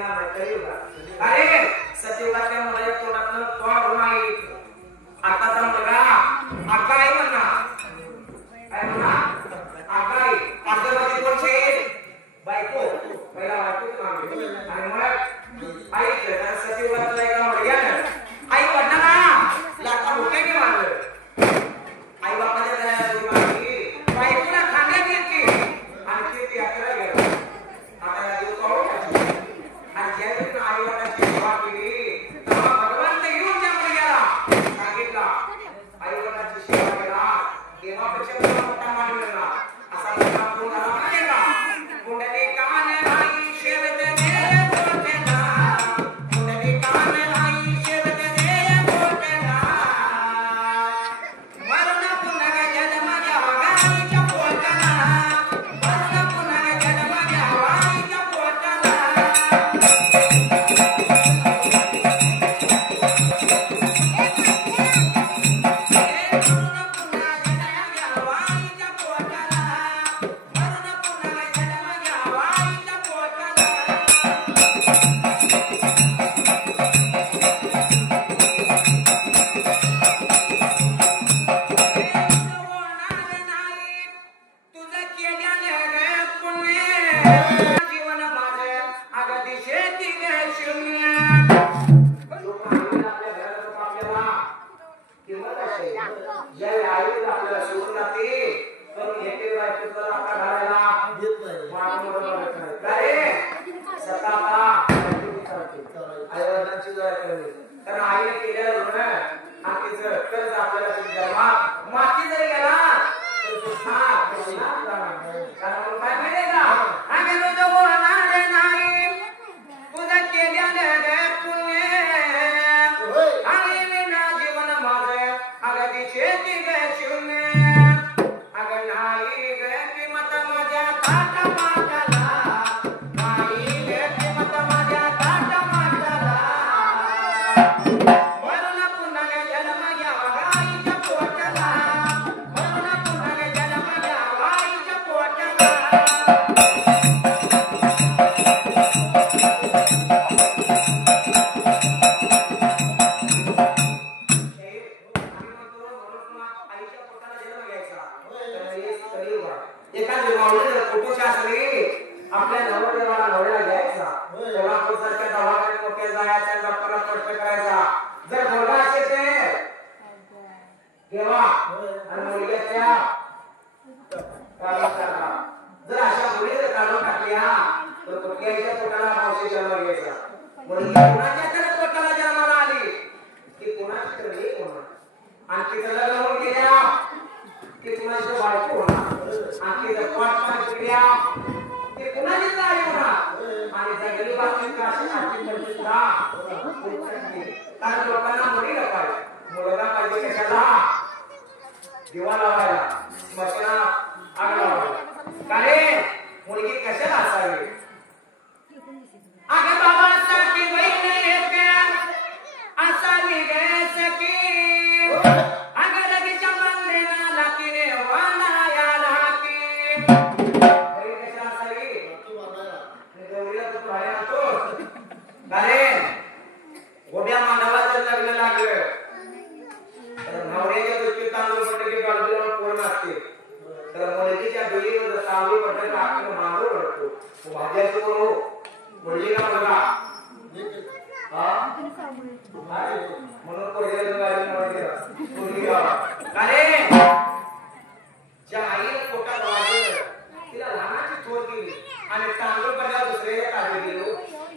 येणार कलियुगात. अरे सत्ययुगातल्या मुलाच्या तोंडातनं तोंड नाही. आताचा मुलगा आकाई म्हणा, काय म्हणा आकाई. आजोबाची कोण शेर बायको, पहिला बायकोच मागे आणि मग आई. सत्ययुगातल्या एका मुलग्यानं आई वडिलांना लाथा बुक्याने मारलं. आई बापाच्या दया मारली, बायकोला खाण्यात येते आणि ती यात्रा गेलं. आता या दिवस आणि ज्यावेळी आई वडिलांची सेवा केली तेव्हा भगवंत येऊन त्या मुलग्याला सांगितला आई वडिलांची सेवा केला देवापेक्षा मोठा मान मिळणार. असा मोठा गुण झाला माहिती का? कुंडली कान आई शेवट दे बोलतेना, कुंडली कान आई शेवट दे बोलतेना. मरण पुन्हा जन्म घ्यावा आईच्या पोटाला, मरण पुन्हा जन्म घ्यावा आईच्या पोटाला.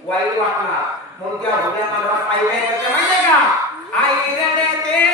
वाईट वाटणार म्हणून त्या भोग्या मानवात आई काय करते माहितीये का? आई रडते